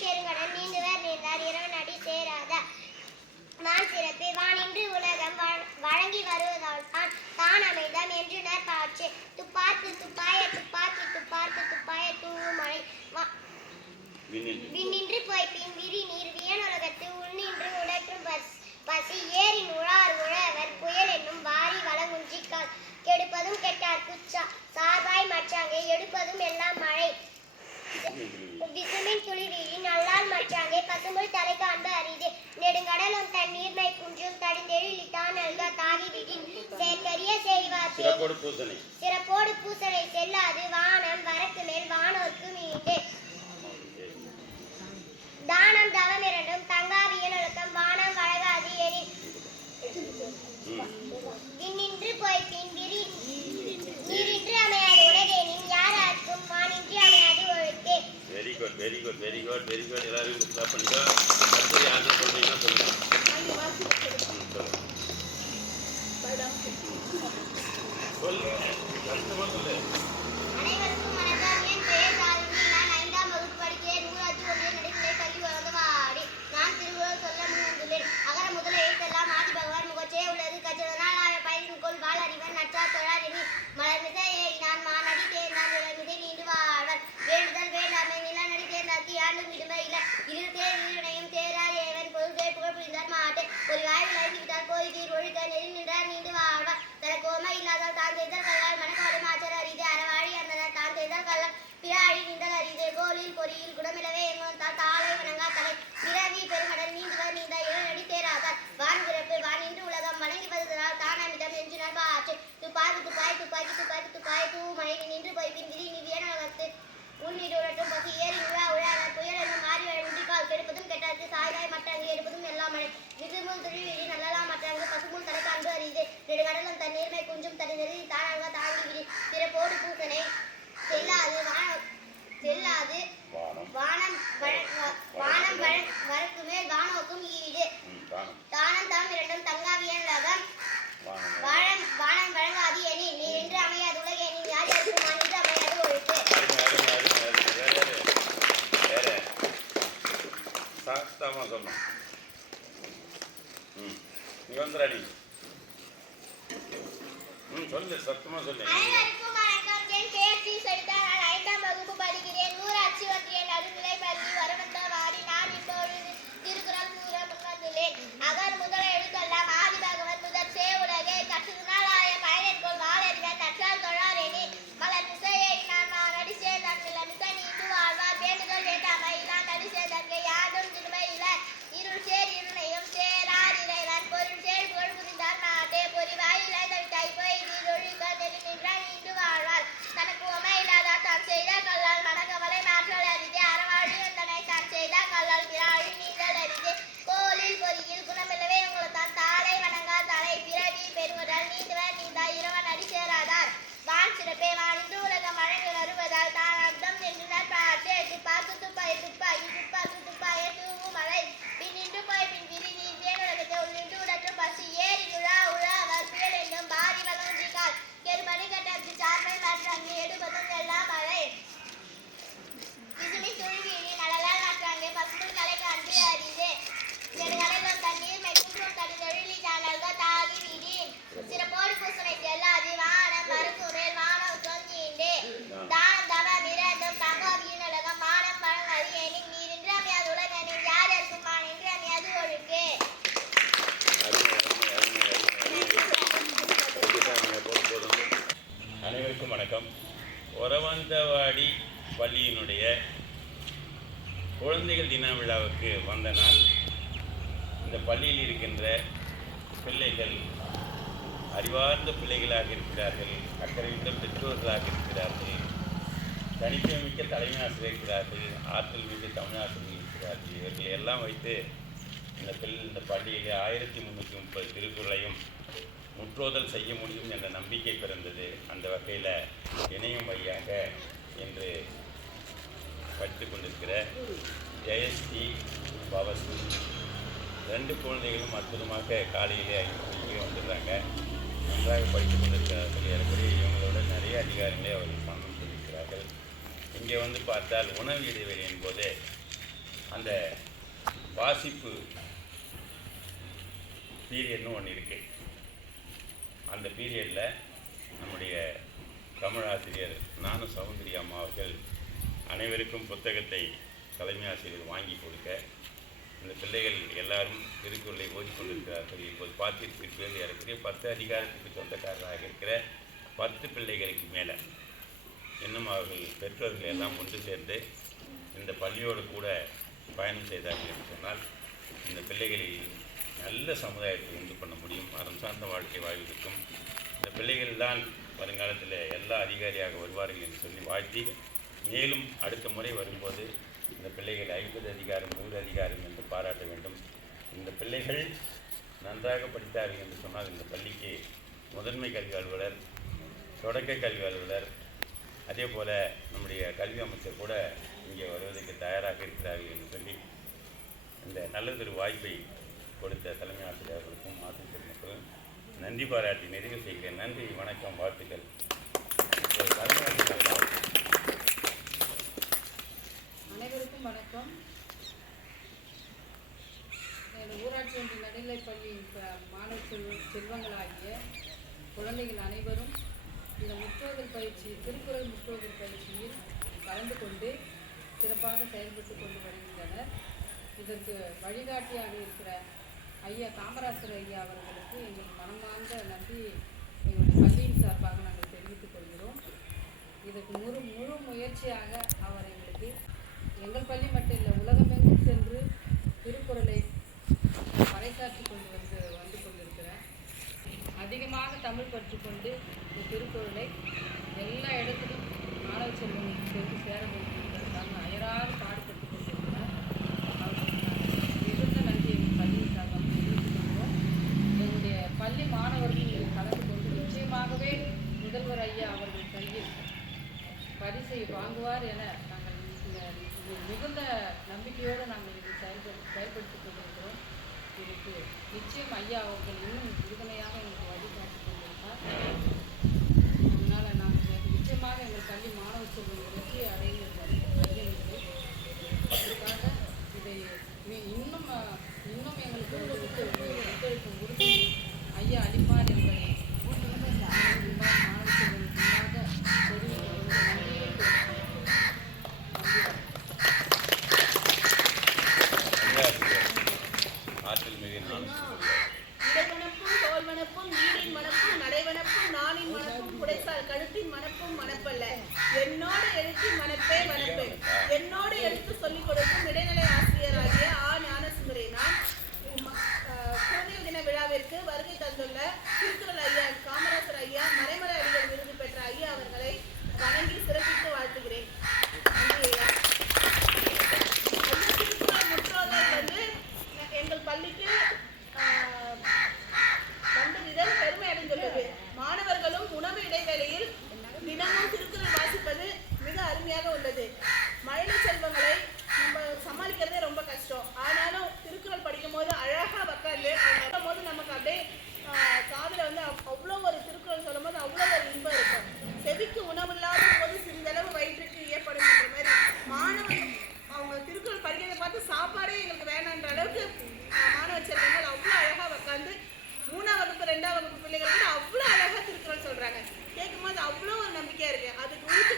பெருங்கடல் நீந்துவர் நீந்தார் இறைவன் அடி சேராத வான் சிறப்பு வானின்று உலகம் வழங்கி வருவதால் தான் அமைதம் என்றுனர் பாற்று துப்பாத்து துப்பாய துப்பாத்து துப்பாத்து துப்பாய தூமழை விண்ணின்று போய் பின் விரி நீர் வியனுலகத்து உள்நின்று உடற்றும் பசி ஏறின் உழார் உழவர் புயல் என்னும் வாரி வளங்குஞ்சிக்கால் கெடுப்பதும் கெட்டார்க்கு சார்பாய் மற்றாங்கே எடுப்பதும் எல்லாம் மழை விசுமின் துளிவீழி நல்லால் மற்றாங்கே பசுமுள் தலை காண்பு அரிது நெடுங்கடலும் தன் நீர்மை குன்றும் தடிந்தெழிலித்தான் நல்க தாகி விடின் சேர்க்கரிய செய்வார் சிறப்போடு பூசனை செல்லாது வானம் வரக்கு மேல் வானோர்க்கு மீண்டு தானம் தவம் இரண்டும் தங்காவியல் ஒழுக்கம் வானம் வழங்காது எனின் விண்ணின்று போய் பின் விரி நீரின்றி அமையாது உலகேனின் யாராருக்கும் வானின்றி அமையாது ஒழுக்கே. Very good very good very good very good. எல்லாரும் ஸ்டாப் பண்ணிக்கோ. அடுத்து யாரும் சொல்றீங்கன்னா சொல்லுங்க. அனைவருக்கும் வணக்கம். என் பெயர் சாலினி. நான் 5ஆம் வகுப்பு படிக்கிறேன். ஊராட்சி ஒன்றிய நடுநிலை பள்ளி வழங்கவாடி. நான் திருக்குறள் சொல்ல முன்வந்துள்ளேன். அகர முதல எழுத்தெல்லாம் ஆதி பகவான் முகச்சே உள்ளது கற்றதனால் பயிரின்கொள் வாழ் அறிவன் நற்றார் தொழார் எண்ணி மலர்மிசை நான் மாநடி தேர்ந்தான் விளமிசை நீண்டு வாழ்வர் வேண்டுதல் வேண்டாமை நிலநடி தேர்ந்தார்க்கு யாண்டும் விடுமை இல்லை இரு தேர் வீரனையும் தேரார் ஏவன் பொருள் புகழ் புரிந்தார் மாட்டே ஒரு வாய்வில் அழைத்துவிட்டார் கோயில் தீர் ஒழித்த நெறி நின்றார் நீண்டு வாழ்வார் தன கோமை இல்லாதால் தான் தேர்தல் கல்லால் மனக்காடு மாற்றர் அரிது அறவாழி அந்தனர் தான் தேர்தல் கல்லால் பிறாழி நீந்தல் அரிது கோலில் பொறியில் குடமிடவே எங்கும் தான் தாளை வணங்கா தலை பிறவி பெருமடல் நீந்துவர் நீந்த இளநடி தேராதார் வான் பிறப்பு வானின்று உலகம் வணங்கி வருவதால் தான் அமிதம் என்று நண்பாற்று துப்பாக்கி துப்பாய் துப்பாக்கி துப்பாக்கி துப்பாய் தூமழை நின்று போய் பின் விரி நிதியான உலகத்து உள்நீடு உழற்றும் பசி ஏறி உழா உழார் புயல் என்னும் மாறி உண்டிக்கால் கெடுப்பதும் கெட்டாது சாய்வாய் மட்டாங்கு எடுப்பதும் எல்லாம் மழை விசுமுள் துழிவீழி நல்லலாம் மட்டாங்கு பசுமுள் தலை காண்பு அறிது நெடுகடலும் தன் நீர்மை குஞ்சும் தனி நெறி தானாக தாங்கி விடி சிறப்போடு பூசனை செல்லாது வானம் வரக்கு மேல் வானோக்கும் ஈடு தானம் தாம் இரண்டும் தங்காவியன் உலகம் வானம் வழங்காது எனில் நீ என்று அமையாது உலகெனில் யார் யாருக்கும் நான் என்று அமையாது ஒழுக்கு. சொல்லு சத்தமா சொல்லு. அனைவருக்கும் வணக்கம். என் பெயர் சி சரிதா. நான் 5ஆம் வகுப்பு படிக்கிறேன். ஊராட்சி ஒன்றிய நடுநிலை பள்ளி வரவந்தவாடி. நான் இப்பொழுது திருக்குறள் கூற முன்வந்துள்ளேன். அகர் முதல எழுத்தெல்லாம் ஆதி பகவன் முதற் சே உலகே கற்றதனால் ஆய பயனிற்கொள் வாழறிவன் நற்றார் தொழார் எனில் மலர் மிசையை நான் மானடி சேர்ந்தான் மிசை நீண்டு வாழ்வார் வேண்டுதல் வேண்டாமை நான் நடி சேர்ந்தன்கை யாரும் திருமை இல இருள் சேர் இருளையும் சேரார் இறைவன் பொருள் சேர் புகழ் புரிந்தார் நாட்டே பொறிவாய் இழந்தவி தைப்பை நீரொழிக்க நெறி நின்றார் நீண்டு வாழ்வார் தனக்கு உமை இல்லாதார் தான் செய்த கல்லால் மனக்கவலை மாற்றல் அறிதே அறவாழி வந்தனை தான் செய்த கல்லால் பிறாழி நீந்தல் அறிதே கோலில் பொறியில் குணமில்லவே உங்களைத்தான் தாளை வணங்கா தலை பிறவி பெருமுதல் நீந்துவர் நீந்தா இறைவன் அடி சேராதார் வான் சிறப்பே வானின்று உலகம் வழங்கி வருவதால் தான் அர்த்தம் நின்றுனர் பாட்டே துப்பாக்கு துப்பாய் துப்பாக்கி துப்பாக்கு துப்பாய தூவு மழை பின்னின்று போய் பின் விரி நீர் வேணுலகத்தை உள்ளின்று உடற்றும் பசி ஏறி உழா உழாவர் புயல் என்னும் பாரி வளர்ச்சிக்கால் கெருமணி கட்டத்து சார்மை மாற்றாங்க எடுப்பதும் எல்லாம் மழை விசுமி துழிவீழி நலலால் மாற்றாங்க பசுமுள் கலை காண்பு அறிது நெடுங்கடலும் தண்ணீர் மெக்குன்றும் தனி தொழிலி நல்க தாகி விடின் சிறப்போடு பூசனை செல்லாது வானம் மறுக்கு மேல் வானம் சொந்தீண்டு தானம் தவம் இரண்டும் தங்காவியின் உலகம் வானம் வழங்காது எனில் நீரின்றி அமையாது உலகனில் யார் இருக்கும் மானின்றி அமையாது ஒழுக்கு. அனைவருக்கும் வணக்கம். வரவந்தவாடி பள்ளியினுடைய குழந்தைகள் தின விழாவுக்கு வந்த நாள் இந்த பள்ளியில் இருக்கின்ற பிள்ளைகள் அறிவார்ந்த பிள்ளைகளாக இருக்கிறார்கள், அக்கறையுள்ள பெற்றோர்களாக இருக்கிறார்கள், தனித்துவமிக்க தலைமை ஆசிரியர் இருக்கிறார்கள், ஆற்றல் மிக்க தமிழ் ஆசிரியர்கள் இருக்கிறார்கள். இவர்களை எல்லாம் வைத்து இந்த பள்ளியில் 1330 திருக்குறளையும் முற்றோதல் செய்ய முடியும் என்ற நம்பிக்கை பிறந்தது. அந்த வகையில் இணையம் வழியாக என்று படித்து கொண்டிருக்கிற ஜெயஸ்ரீ பவசு 2 குழந்தைகளும் அற்புதமாக காலையிலே 5 மணிக்கு வந்துடுறாங்க. நன்றாக படித்து கொண்டிருக்கிறார்கள். ஏறக்குறைய இவங்களோட நிறைய அதிகாரங்களே அவர்கள் பணம் சொல்லியிருக்கிறார்கள். இங்கே வந்து பார்த்தால் உணவு இடைவெளியின் போது வாசிப்பு பீரியட்னு ஒன்று இருக்குது. அந்த பீரியடில் நம்முடைய தமிழ் ஆசிரியர் ஞான சௌந்தரி அம்மா அவர்கள் அனைவருக்கும் புத்தகத்தை தலைமை ஆசிரியர் வாங்கி கொடுக்க இந்த பிள்ளைகள் எல்லாரும் திருக்குறளை ஓதிக்கொண்டிருக்கிறார்கள். இப்போது பார்த்திருப்பீர்கள், ஏறக்குறைய 10 அதிகாரத்துக்கு சொந்தக்காரராக இருக்கிற 10 பிள்ளைகளுக்கு மேலே இன்னும் அவர்கள் பெற்றோர்கள் எல்லாம் ஒன்று சேர்ந்து இந்த பள்ளியோடு கூட பயணம் செய்தார்கள் என்று சொன்னால் இந்த பிள்ளைகளில் நல்ல சமுதாயத்தை உண்டு பண்ண முடியும். அறம் சார்ந்த வாழ்க்கை வாழ்வதற்கும் இந்த பிள்ளைகள் தான் வருங்காலத்தில் எல்லா அதிகாரியாக வருவார்கள் என்று சொல்லி வாழ்த்தி, மேலும் அடுத்த முறை வரும்போது இந்த பிள்ளைகள் 50 அதிகாரம் 100 அதிகாரம் என்று பாராட்ட வேண்டும். இந்த பிள்ளைகள் நன்றாக படித்தார்கள் என்று சொன்னால் இந்த பள்ளிக்கு முதன்மை கல்வி அலுவலர், தொடக்க கல்வி அலுவலர், அதே போல் நம்முடைய கல்வி அமைச்சர் கூட இங்கே வருவதற்கு தயாராக இருக்கிறார்கள் என்று சொல்லி இந்த நல்லதொரு வாய்ப்பை கொடுத்த தலைமை ஆசிரியர்களுக்கும் ஆசிரியர் மக்களும் நன்றி பாராட்டி நிறைவு செய்கிறேன். நன்றி, வணக்கம், வாழ்த்துக்கள். தலைமை ஆசிரியர் அனைவருக்கும் வணக்கம். ஊராட்சி ஒன்றிய நடுநிலைப்பள்ளி மாணவ செல்வங்களாகிய குழந்தைகள் அனைவரும் இந்த முற்றோதல் பயிற்சி, திருக்குறள் முற்றோதல் பயிற்சியில் கலந்து கொண்டு சிறப்பாக செயல்பட்டு கொண்டு வருகின்றனர். இதற்கு வழிகாட்டியாக இருக்கிற ஐயா காமராசர் ஐயா அவர்களுக்கு எங்கள் மனமார்ந்த நன்றி எங்களுடைய பள்ளியின் சார்பாக நாங்கள் தெரிவித்துக் கொள்கிறோம். இதற்கு முழு முயற்சியாக அவர் எங்களுக்கு எங்கள் பள்ளி மட்டும் இல்லை, உலகமெங்கும் சென்று திருக்குறளை பறைசாற்றி கொண்டு வந்து கொண்டிருக்கிறார். அதிகமாக தமிழ் கற்றுக்கொண்டு இந்த திருக்குறளை எல்லா இடத்திலும் மாணவ செல்வங்களுக்கு சென்று சேர வேண்டும் என்பதற்காக அயராது பாடுபட்டு கொண்டிருக்கிறார். அவருக்கு மிகுந்த நன்றி எங்கள் பள்ளியின் சார்பாக தெரிவித்துக் கொள்கிறோம். எங்களுடைய பள்ளி மாணவர்கள் கலந்து கொண்டு நிச்சயமாகவே முதல்வர் ஐயா அவர்கள் கையில் பரிசை வாங்குவார் என நாங்கள் மிகுந்த நம்பிக்கையோடு நாங்கள் இதை செயல்படுத்திக் கொண்டிருக்கிறோம். இதுக்கு நிச்சயம் ஐயா அவர்கள் இன்னும் உறுதுணையாக எங்களுக்கு வழிகாட்டி கொண்டிருந்தார். அதனால் நாங்கள் நிச்சயமாக எங்கள் பள்ளி மாணவ செல்வங்கள் வெற்றி அடைகிறது. அதுக்காக இதை இன்னும் எங்களுக்கு ஒத்துழைப்பு உறுதி ஐயா அளிப்பார் என்பதை மாணவ செல்வங்களுக்காக தெரிவித்து நன்றியை ஆற்றல் மிக இடைவனப்பும் தோல்வனப்பும் ஈரின் மனப்பும் நடைவனப்பும் நாளின் மனப்பும் புடைசால் கழுத்தின் மனப்பும் மனப்பல்ல என்னோடு எழுத்தின் மனப்பே மனப்பே என்னோடு எழுத்து சொல்லிக் கொடுக்கும் இடைநிலை ஆசிரியராகிய ஞானசுந்தரி நான் குழந்தைகள் தின விழாவிற்கு வருகை தந்துள்ள திருக்குறள் ஐயா காமராசர் ஐயா மறைமலை அடிகள் விருது பெற்ற ஐயா அவர்களை வணங்கி சிறப்பித்து வாழ்த்துகிறேன். நன்றி ஐயா. திருக்குறள் முற்றோதல் வந்து எங்கள் பள்ளிக்கு வந்த விதம் பெருமை அடைந்துள்ளது. மாணவர்களும் உணவு இடைவேளையில் தினமும் திருக்குறள் வாசிப்பது மிக அருமையாக உள்ளது. மழலை செல்வங்களை நம்ம சமாளிக்கிறதே ரொம்ப கஷ்டம். ஆனாலும் திருக்குறள் படிக்கும் போது அழகா உட்காந்து போது நமக்கு அப்படியே காதில் வந்து அவ்வளோ ஒரு திருக்குறள் சொல்லும் போது அவ்வளோ ஒரு இன்பம் இருக்கும். செவிக்கு உணவு இல்லாத போது சிறிதளவு வயிற்றுக்கு ஏற்படும் என்ற மாதிரி மாணவர்கள் அவங்க திருக்குறள் படிக்கிறதை பார்த்து சாப்பாடே எங்களுக்கு வேணான்ற அளவுக்கு மாணவ செல்வங்கள் அவ்வளோ அழகாக உட்காந்து 3ஆம் வகுப்பு 2ஆம் வகுப்பு பிள்ளைகள் வந்து அவ்வளோ அழகாக திருக்குறள் சொல்கிறாங்க. கேட்கும்போது அவ்வளோ ஒரு நம்பிக்கையாக இருக்குது. அதுக்கு ஊருக்கு